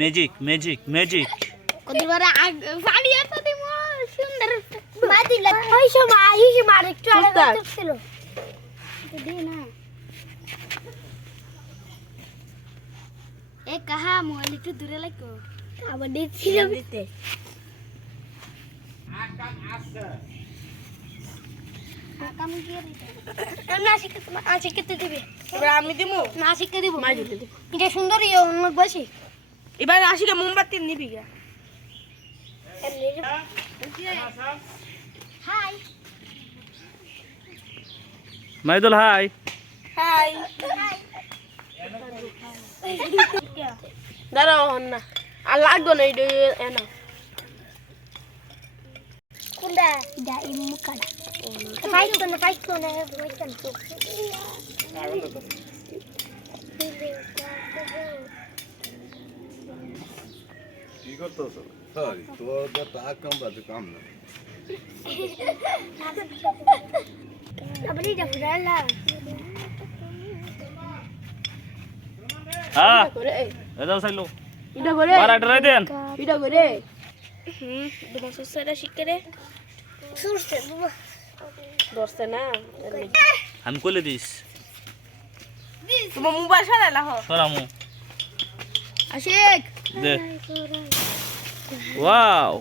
Magic magic magic কতবার পানি এত দিমু সুন্দর মাদিলা ওই সময় একটু আগে করছিল দি না এ কাহা মোবাইল একটু দূরে লাগো আবার দিছি দিতে আকাম আছে আকাম কি রে না শিখতে দিবে এবার আমি দিমু না শিখতে দিব মাই দিতে দিব এটা সুন্দর ইয়ে অন্য বসি এবার আশিকে মোমবাতি নিবি গা হাই মাইদুল হাই হাই দাঁড়াও না আর লাগবে না এটা এনা কুন্ডা ইদা ইমু কাডা ফাইট কোন কি করতেছ? সরি, তোর তো টাকা কম বাজে কাম না। আবরি জাফরালা হ্যাঁ করে এদাও সাইলো এটা করে বারাটারে দেন এটা করে তোমার সুসাইডা শিখতে রে সুরছে দোস্তে না আমি কইলে দিস তোমার মোবাইল সারাইলা হ সরামু আশিক দে ওয়াও